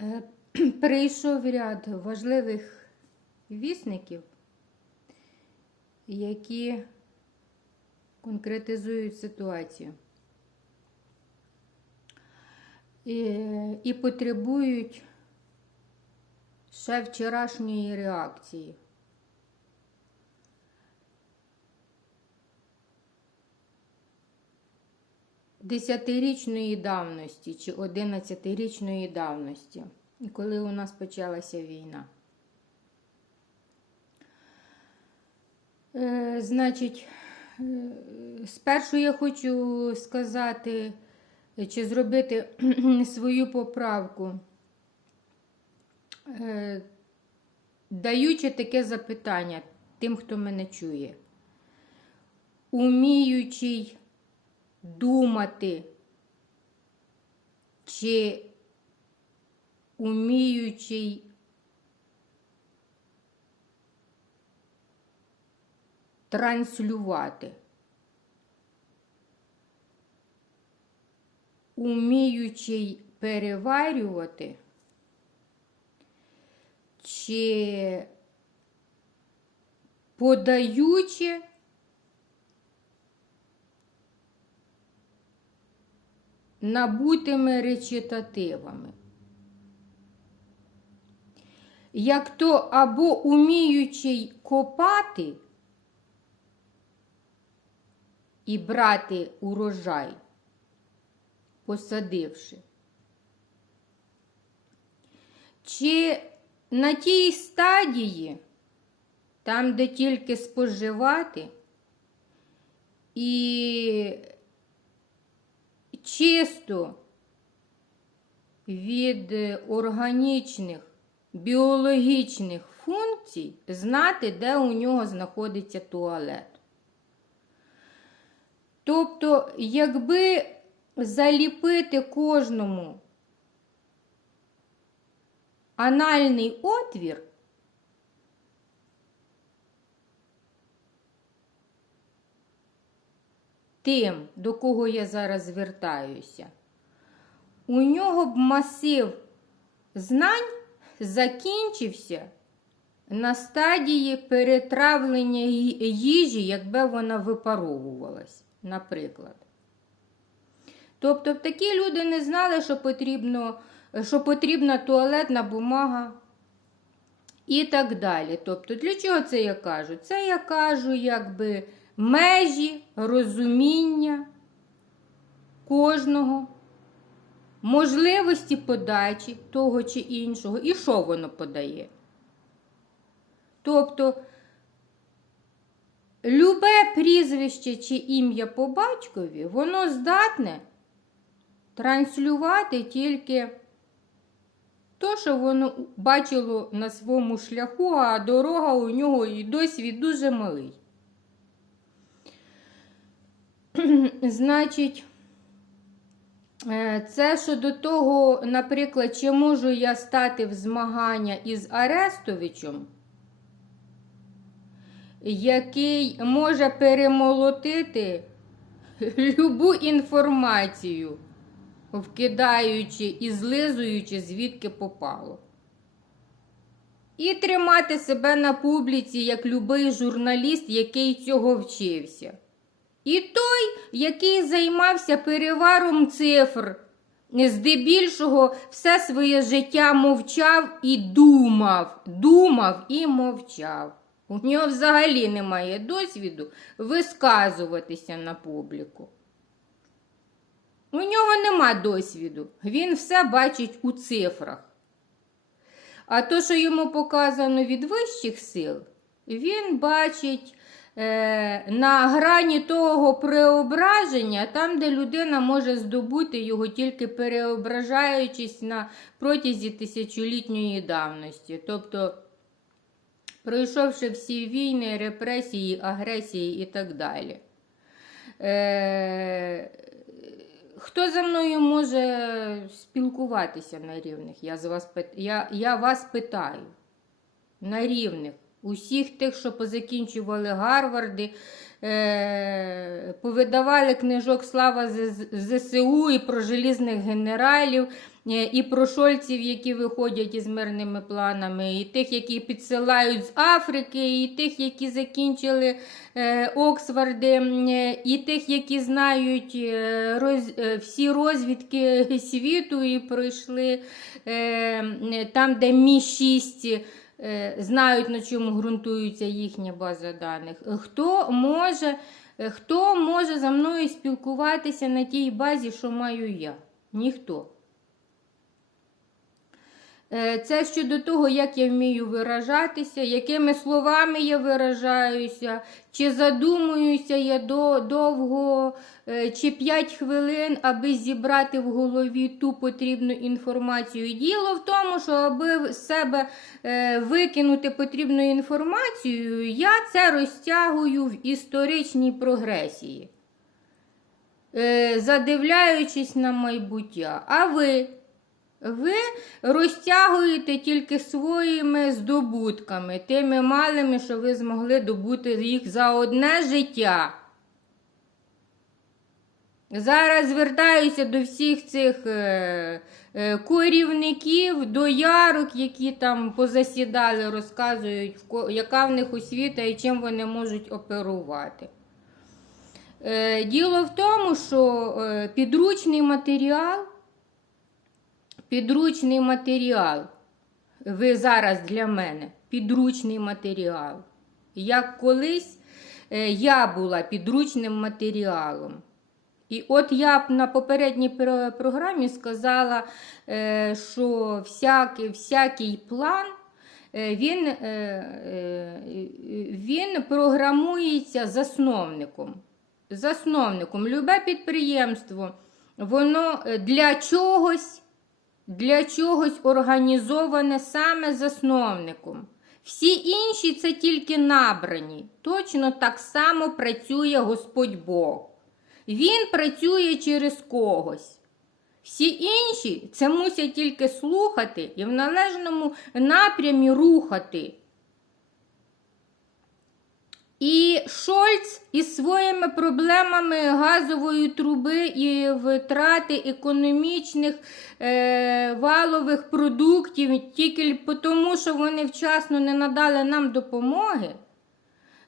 Е, Прийшов ряд важливих вісників, які конкретизують ситуацію і, і потребують ще вчорашньої реакції. Десятирічної давності чи одинадцятирічної давності, коли у нас почалася війна. Е, значить, е, спершу я хочу сказати чи зробити свою поправку, е, даючи таке запитання тим, хто мене чує. Уміючий думати, чи уміючий транслювати, уміючий переварювати, чи подаючи набутими речитативами. Як то або уміючий копати і брати урожай, посадивши, чи на тій стадії, там, де тільки споживати, і чисто від органічних, біологічних функцій знати, де у нього знаходиться туалет. Тобто, якби заліпити кожному анальний отвір, тим, до кого я зараз звертаюся, у нього б масив знань закінчився на стадії перетравлення їжі, якби вона випаровувалась, наприклад. Тобто такі люди не знали, що, потрібно, що потрібна туалетна бумага і так далі. Тобто, для чого це я кажу? Це я кажу, якби межі розуміння кожного, можливості подачі того чи іншого, і що воно подає. Тобто, любе прізвище чи ім'я по батькові, воно здатне транслювати тільки то, що воно бачило на своєму шляху, а дорога у нього і досвід дуже малий. Значить, е, це щодо того, наприклад, чи можу я стати в змагання із Арестовичем, який може перемолотити любу інформацію, вкидаючи і злизуючи, звідки попало. І тримати себе на публіці як любий журналіст, який цього вчився. І той, який займався переваром цифр, здебільшого все своє життя мовчав і думав, думав і мовчав. У нього взагалі немає досвіду висказуватися на публіку. У нього нема досвіду. Він все бачить у цифрах. А то, що йому показано від вищих сил, він бачить на грані того преображення, там, де людина може здобути його тільки переображаючись на протязі тисячолітньої давності. Тобто, пройшовши всі війни, репресії, агресії і так далі. Е, Хто за мною може спілкуватися на рівних? Я, з вас, я, я вас питаю. На рівних. Усіх тих, що позакінчували Гарварди, е, повидавали книжок Слава ЗСУ і про желізних генералів, е, і про шольців, які виходять із мирними планами, і тих, які підсилають з Африки, і тих, які закінчили е, Оксфорди, е, і тих, які знають е, роз, е, всі розвідки світу і пройшли е, там, де Мі 6 е, знають, на чому ґрунтується їхня база даних. Хто може, е, хто може за мною спілкуватися на тій базі, що маю я? Ніхто. Е, Це щодо того, як я вмію виражатися, якими словами я виражаюся, чи задумуюся я довго, е, чи 5 хвилин, аби зібрати в голові ту потрібну інформацію. Діло в тому, що аби з себе е, викинути потрібну інформацію, я це розтягую в історичній прогресії, задивляючись на майбуття. А ви? Ви розтягуєте тільки своїми здобутками, тими малими, що ви змогли добути їх за одне життя. Зараз звертаюся до всіх цих е, е, корівників, до ярок, які там позасідали, розказують, яка в них освіта і чим вони можуть оперувати. Е, діло в тому, що е, підручний матеріал. Підручний матеріал. Ви зараз для мене підручний матеріал. Як колись е, я була підручним матеріалом. І от я б на попередній програмі сказала, е, що всякий, всякий план е, він, він програмується засновником. Засновником. Любе підприємство, воно для чогось для чогось організоване саме засновником. Всі інші це тільки набрані. Точно так само працює Господь Бог. Він працює через когось. Всі інші це мусять тільки слухати і в належному напрямі рухати. І Шольц із своїми проблемами газової труби і витрати економічних е, валових продуктів тільки тому, що вони вчасно не надали нам допомоги,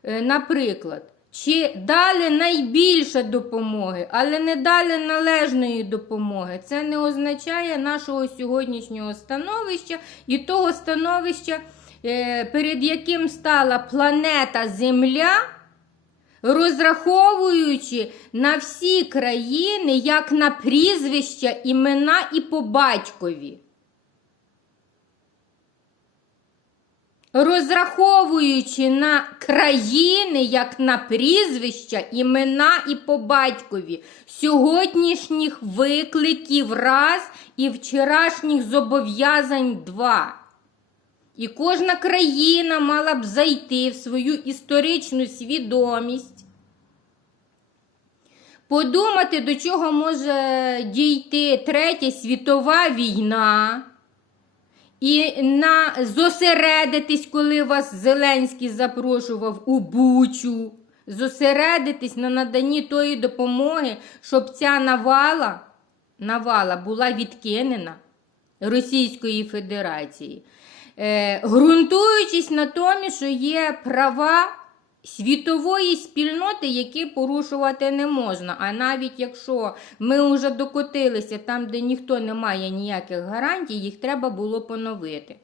е, наприклад, чи дали найбільше допомоги, але не дали належної допомоги. Це не означає нашого сьогоднішнього становища і того становища, перед яким стала планета Земля, розраховуючи на всі країни як на прізвища, імена і по батькові. Розраховуючи на країни як на прізвища, імена і по батькові, сьогоднішніх викликів раз і вчорашніх зобов'язань два. І кожна країна мала б зайти в свою історичну свідомість, подумати, до чого може дійти Третя світова війна. І на зосередитись, коли вас Зеленський запрошував у Бучу, зосередитись на наданні тої допомоги, щоб ця навала, навала була відкинена Російської Федерації, ґрунтуючись на тому, що є права світової спільноти, які порушувати не можна. А навіть якщо ми вже докотилися там, де ніхто не має ніяких гарантій, їх треба було поновити.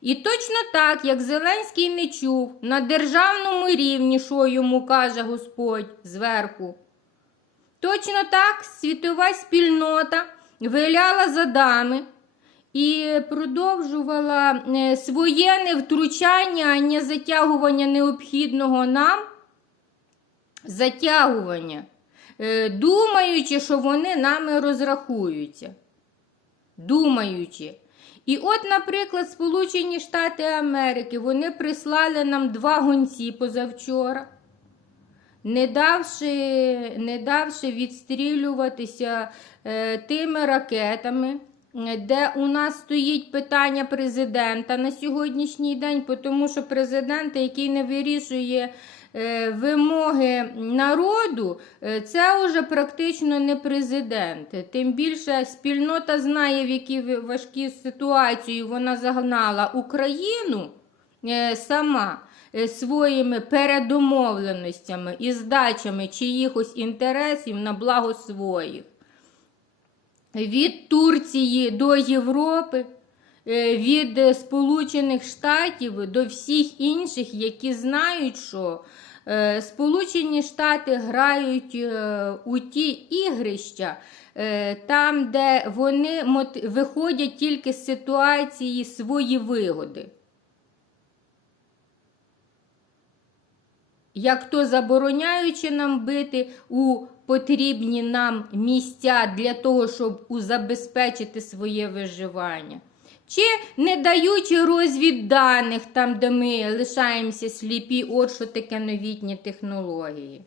І точно так, як Зеленський не чув на державному рівні, що йому каже Господь зверху, точно так світова спільнота виляла задами і продовжувала е, своє невтручання, а не затягування необхідного нам, затягування, е, думаючи, що вони нами розрахуються. Думаючи. І от, наприклад, Сполучені Штати Америки вони прислали нам два гонці позавчора, не давши, не давши відстрілюватися е, тими ракетами де у нас стоїть питання президента на сьогоднішній день, тому що президент, який не вирішує е, вимоги народу, е, це вже практично не президент. Тим більше спільнота знає, в які важкі ситуації вона загнала Україну е, сама своїми передомовленостями і здачами чиїхось інтересів на благо своїх. Від Турції до Європи, е, від е, Сполучених Штатів до всіх інших, які знають, що е, Сполучені Штати грають у ті ігрища, там, де вони виходять тільки з ситуації свої вигоди. як то забороняючи нам бити у потрібні нам місця для того, щоб забезпечити своє виживання. Чи не даючи розвідданих там, де ми лишаємося сліпі, от що таке новітні технології.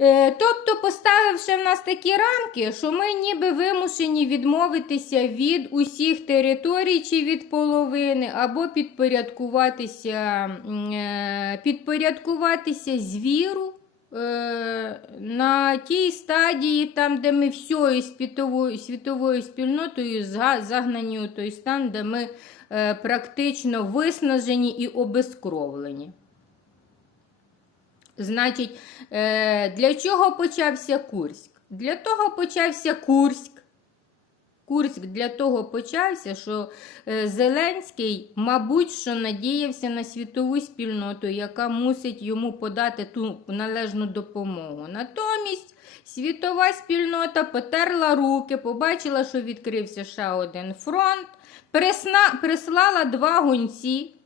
Е, Тобто, поставивши в нас такі рамки, що ми ніби вимушені відмовитися від усіх територій чи від половини, або підпорядкуватися, е, підпорядкуватися звіру на тій стадії, там, де ми всією світовою, світовою спільнотою загнані у той стан, де ми е, практично виснажені і обезкровлені. Значить, е, для чого почався Курськ? Для того почався Курськ. Курськ для того почався, що е, Зеленський, мабуть, що надіявся на світову спільноту, яка мусить йому подати ту належну допомогу. Натомість світова спільнота потерла руки, побачила, що відкрився ще один фронт, присна, прислала два гонці.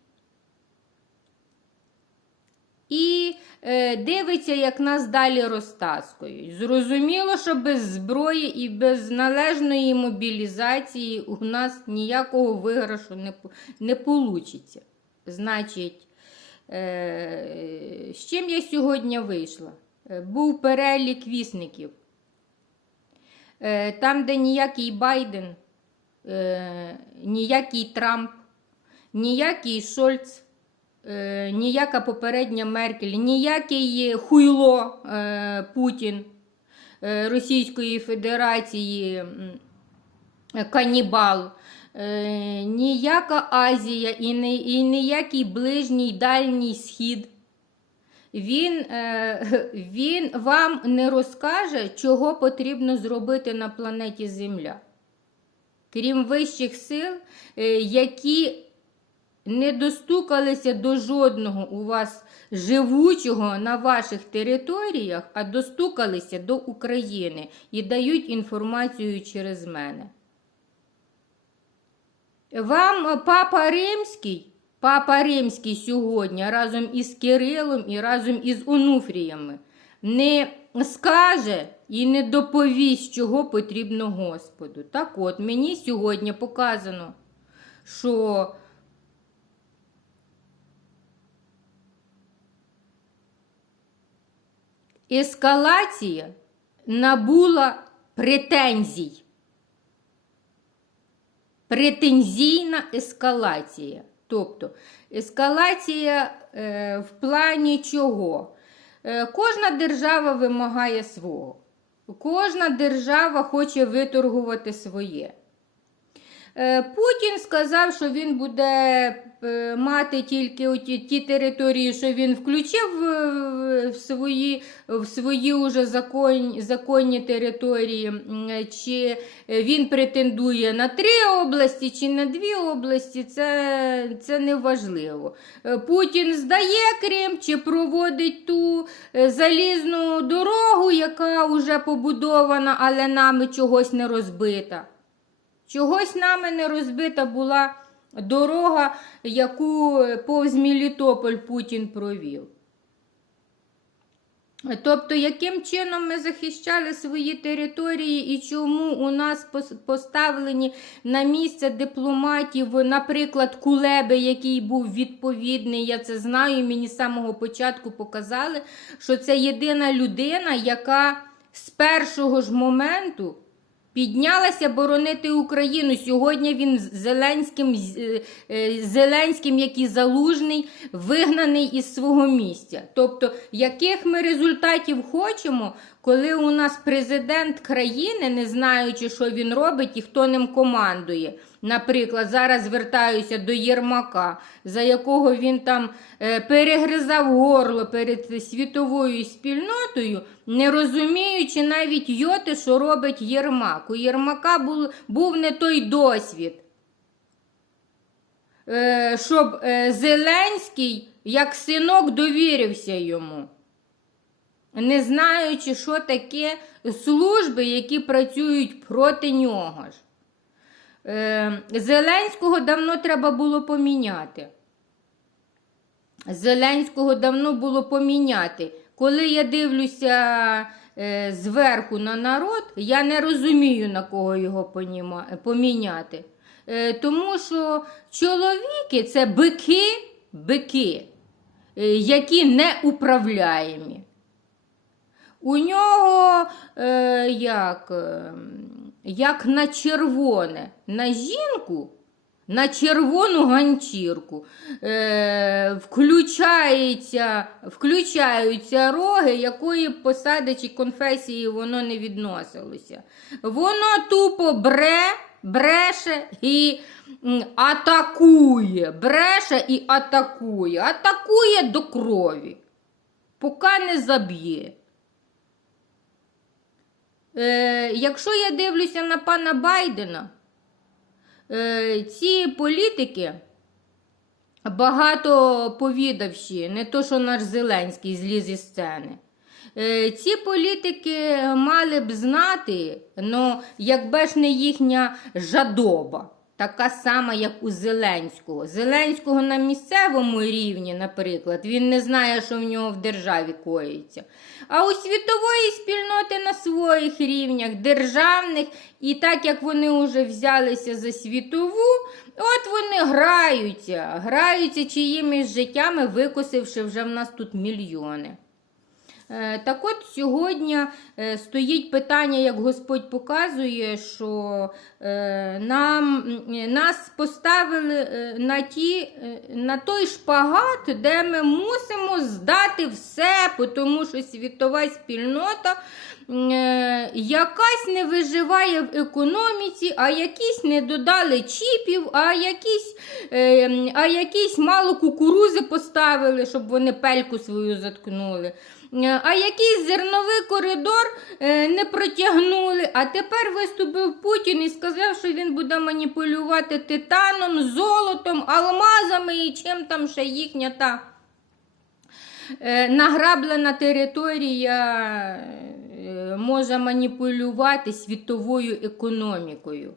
І е, дивиться, як нас далі розтаскують. Зрозуміло, що без зброї і без належної мобілізації у нас ніякого виграшу не, не получиться. Значить, е, з чим я сьогодні вийшла? Е, Був перелік вісників. Е, Там, де ніякий Байден, е, ніякий Трамп, ніякий Шольц, е, ніяка попередня Меркель, ніякий хуйло е, Путін е, Російської Федерації, канібал, е, ніяка Азія і, не, і ніякий ближній дальній схід. Він, е, він вам не розкаже, чого потрібно зробити на планеті Земля. Крім вищих сил, е, які не достукалися до жодного у вас живучого на ваших територіях, а достукалися до України і дають інформацію через мене. Вам папа Римський, папа Римський сьогодні разом із Кирилом і разом із Онуфріями не скаже і не доповість, чого потрібно Господу. Так от, мені сьогодні показано, що ескалація набула претензій. Претензійна ескалація. Тобто ескалація е, в плані чого? Е, кожна держава вимагає свого. Кожна держава хоче виторгувати своє. Е, Путін сказав, що він буде е, мати тільки оті, ті території, що він включив е, в свої, в свої уже законні, законні території, чи він претендує на три області, чи на дві області, це, це не важливо. Путін здає Крим, чи проводить ту залізну дорогу, яка вже побудована, але нами чогось не розбита. Чогось нами не розбита була дорога, яку повз Мелітополь Путін провів. Тобто, яким чином ми захищали свої території і чому у нас поставлені на місце дипломатів, наприклад, Кулеби, який був відповідний, я це знаю, мені з самого початку показали, що це єдина людина, яка з першого ж моменту Піднялася боронити Україну. Сьогодні він Зеленським, е, е, Зеленським, який залужний, вигнаний із свого місця. Тобто, яких ми результатів хочемо, коли у нас президент країни, не знаючи, що він робить і хто ним командує. Наприклад, зараз звертаюся до Єрмака, за якого він там е, перегризав горло перед світовою спільнотою, не розуміючи навіть йоти, що робить Єрмак. У Єрмака був, був не той досвід. Е, щоб е, Зеленський, як синок, довірився йому, не знаючи, що таке служби, які працюють проти нього ж. Е, Зеленського давно треба було поміняти. Зеленського давно було поміняти. Коли я дивлюся е, зверху на народ, я не розумію, на кого його поміняти. Е, тому що чоловіки це бики, бики, які не управляємі. У нього е, як, е, як на червоне, на жінку, на червону ганчірку е, включається, включаються роги, якої посади чи конфесії воно не відносилося. Воно тупо бре, бреше і атакує, бреше і атакує, атакує до крові, поки не заб'є. Е, якщо я дивлюся на пана Байдена, е, ці політики багато повідавші, не то, що наш Зеленський зліз із сцени. Е, ці політики мали б знати, ну, якби ж не їхня жадоба, така сама, як у Зеленського. Зеленського на місцевому рівні, наприклад, він не знає, що в нього в державі коїться. А у світової спільноти на своїх рівнях, державних, і так як вони вже взялися за світову, от вони граються, граються чиїмись життями, викосивши вже в нас тут мільйони. Е, Так от сьогодні е, стоїть питання, як Господь показує, що е, нам, нас поставили на, ті, на той шпагат, де ми мусимо здати все, тому що світова спільнота якась не виживає в економіці, а якісь не додали чіпів, а якісь, а якісь мало кукурузи поставили, щоб вони пельку свою заткнули. Е, А якийсь зерновий коридор е, не протягнули. А тепер виступив Путін і сказав, що він буде маніпулювати титаном, золотом, алмазами і чим там ще їхня та е, награблена територія може маніпулювати світовою економікою.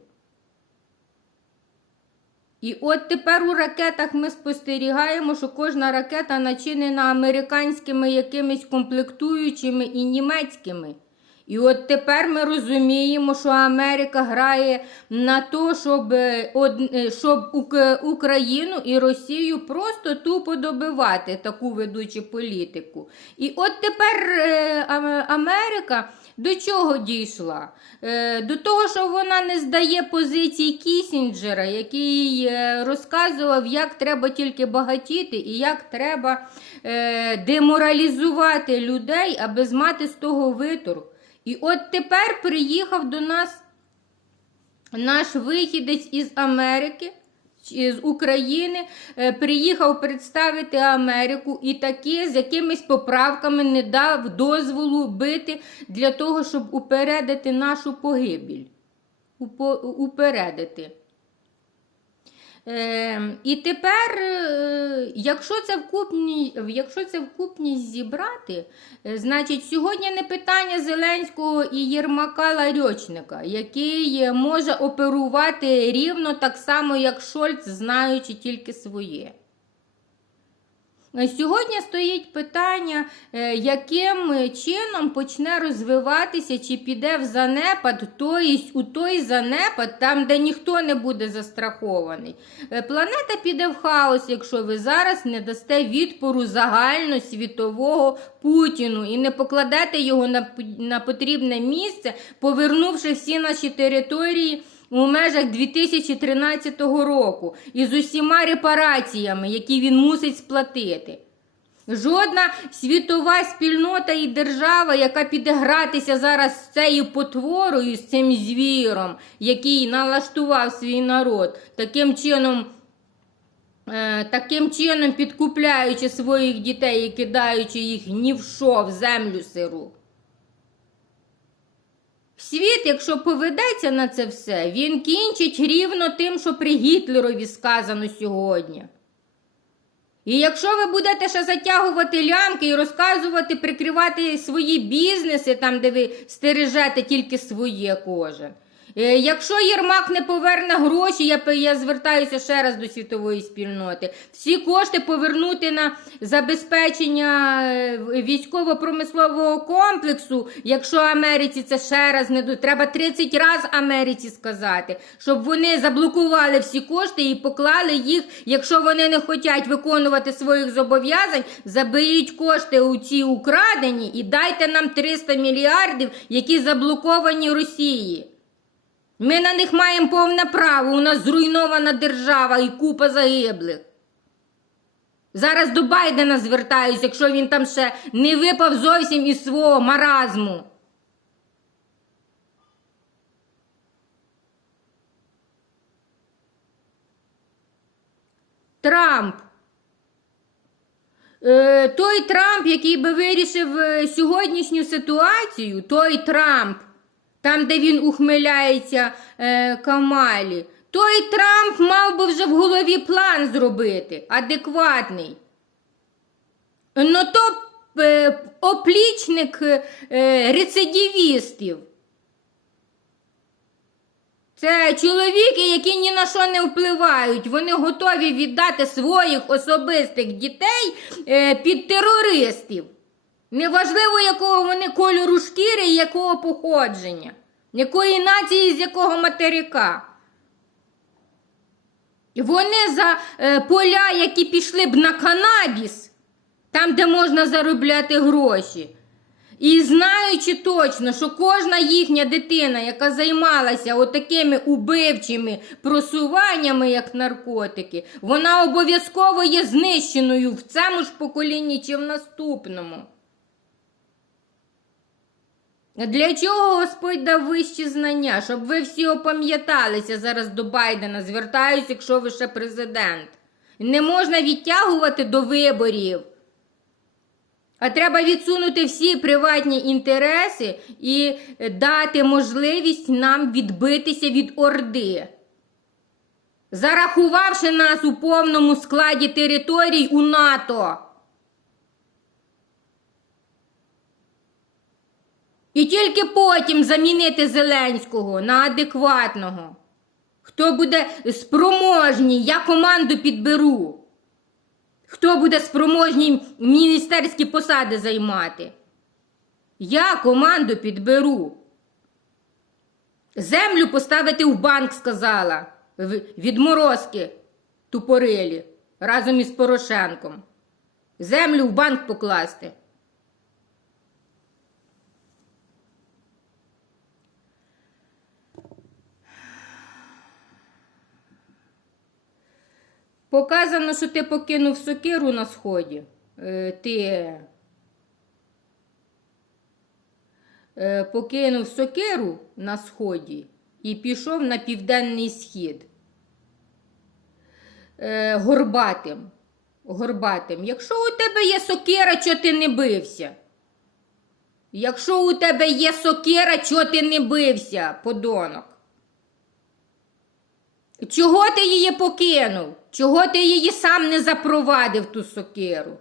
І от тепер у ракетах ми спостерігаємо, що кожна ракета начинена американськими якимись комплектуючими і німецькими. І от тепер ми розуміємо, що Америка грає на то, щоб, е, е, щоб Україну і Росію просто тупо добивати таку ведучу політику. І от тепер е, Америка до чого дійшла? Е, До того, що вона не здає позицій Кісінджера, який е, розказував, як треба тільки багатіти і як треба е, деморалізувати людей, аби змати з того виторг. І от тепер приїхав до нас наш вихідець із Америки, з України, е, приїхав представити Америку і таки з якимись поправками не дав дозволу бити для того, щоб упередити нашу погибель. Упередити. Е, і тепер, е, якщо це вкупні, якщо це вкупність зібрати, е, значить сьогодні не питання Зеленського і Єрмака Ларьочника, який е, може оперувати рівно так само, як Шольц, знаючи тільки своє. Е, Сьогодні стоїть питання, е, яким чином почне розвиватися чи піде в занепад, тобто у той занепад, там, де ніхто не буде застрахований. Е, Планета піде в хаос, якщо ви зараз не дасте відпору загальносвітового Путіну і не покладете його на, на потрібне місце, повернувши всі наші території у межах 2013 року із усіма репараціями, які він мусить сплатити. Жодна світова спільнота і держава, яка піде гратися зараз з цією потворою, з цим звіром, який налаштував свій народ, таким чином, е, таким чином підкупляючи своїх дітей і кидаючи їх ні в що, в землю сиру. Світ, якщо поведеться на це все, він кінчить рівно тим, що при Гітлерові сказано сьогодні. І якщо ви будете ще затягувати лямки і розказувати, прикривати свої бізнеси, там, де ви стережете тільки своє кожен. Е, Якщо Єрмак не поверне гроші, я, я звертаюся ще раз до світової спільноти. Всі кошти повернути на забезпечення е, військово-промислового комплексу, якщо Америці це ще раз не до треба 30 разів Америці сказати, щоб вони заблокували всі кошти і поклали їх, якщо вони не хочуть виконувати своїх зобов'язань, заберіть кошти у ці украдені і дайте нам 300 мільярдів, які заблоковані Росії. Ми на них маємо повне право. У нас зруйнована держава і купа загиблих. Зараз до Байдена звертаюсь, якщо він там ще не випав зовсім із свого маразму. Трамп. Е, той Трамп, який би вирішив е, сьогоднішню ситуацію, той Трамп, там, де він ухмиляється е, Камалі, той Трамп мав би вже в голові план зробити, адекватний. Ну то е, оплічник е, рецидивістів. Це чоловіки, які ні на що не впливають. Вони готові віддати своїх особистих дітей е, під терористів. Неважливо, якого вони кольору шкіри і якого походження, якої нації, з якого материка. Вони за е, поля, які пішли б на канабіс, там, де можна заробляти гроші. І знаючи точно, що кожна їхня дитина, яка займалася отакими убивчими просуваннями, як наркотики, вона обов'язково є знищеною в цьому ж поколінні чи в наступному. Для чого Господь дав вищі знання? Щоб ви всі опам'яталися зараз до Байдена. Звертаюся, якщо ви ще президент. Не можна відтягувати до виборів. А треба відсунути всі приватні інтереси і дати можливість нам відбитися від Орди. Зарахувавши нас у повному складі територій у НАТО. І тільки потім замінити Зеленського на адекватного. Хто буде спроможній, я команду підберу. Хто буде спроможній міністерські посади займати? Я команду підберу. Землю поставити в банк, сказала. Відморозки тупорилі разом із Порошенком. Землю в банк покласти. Показано, що ти покинув сокиру на сході. Е, Ти е, покинув сокиру на сході і пішов на південний схід. Е, Горбатим. Горбатим. Якщо у тебе є сокира, чого ти не бився? Якщо у тебе є сокира, чого ти не бився, подонок? Чого ти її покинув? Чого ти її сам не запровадив ту сокиру?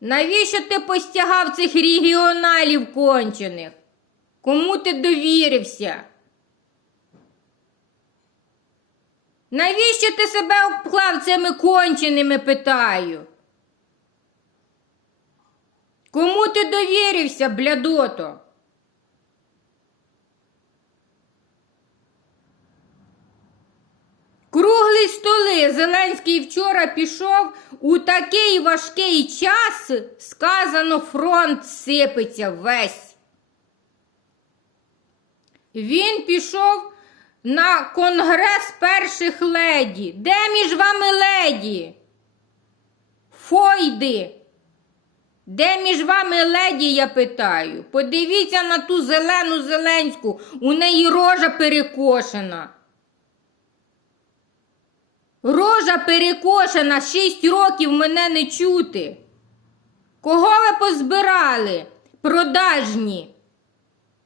Навіщо ти постягав цих регіоналів кончених? Кому ти довірився? Навіщо ти себе обклав цими конченими, питаю? Кому ти довірився, блядото? Круглі столи. Зеленський вчора пішов у такий важкий час, сказано, фронт сипеться весь. Він пішов на конгрес перших леді. Де між вами леді? Фойди. Де між вами леді, я питаю? Подивіться на ту зелену Зеленську, у неї рожа перекошена. Рожа перекошена, шість років мене не чути. Кого ви позбирали? Продажні.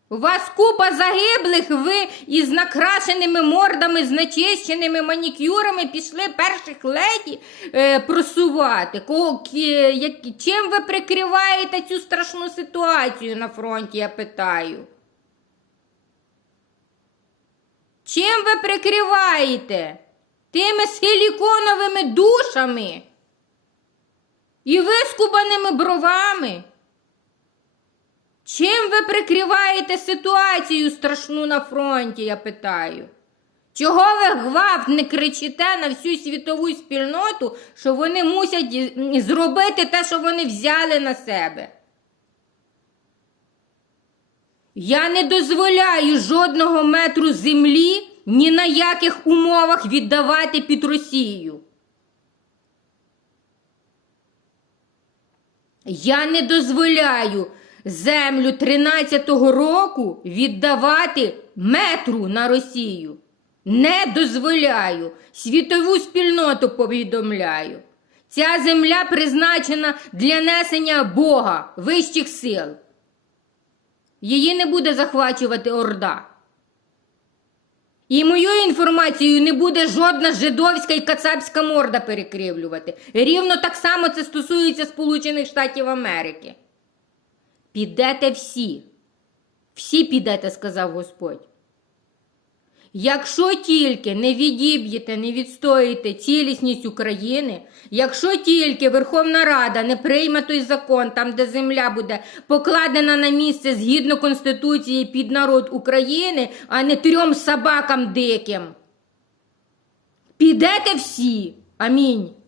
У вас купа загиблих, ви із накрашеними мордами, з нечищеними манікюрами пішли перших леді е, просувати. Кого, кі- як- чим ви прикриваєте цю страшну ситуацію на фронті, я питаю? Чим ви прикриваєте? Тими силіконовими душами і вискубаними бровами? Чим ви прикриваєте ситуацію страшну на фронті, я питаю? Чого ви гвалт не кричите на всю світову спільноту, що вони мусять зробити те, що вони взяли на себе? Я не дозволяю жодного метру землі ні на яких умовах віддавати під Росію. Я не дозволяю землю 13-го року віддавати метру на Росію. Не дозволяю. Світову спільноту повідомляю. Ця земля призначена для несення Бога, вищих сил. Її не буде захвачувати Орда. І мою інформацію не буде жодна жидовська і кацапська морда перекривлювати. Рівно так само це стосується Сполучених Штатів Америки. Підете всі. Всі підете, сказав Господь. Якщо тільки не відіб'єте, не відстоїте цілісність України, якщо тільки Верховна Рада не прийме той закон, там, де земля буде покладена на місце згідно Конституції під народ України, а не трьом собакам диким. Підете всі. Амінь.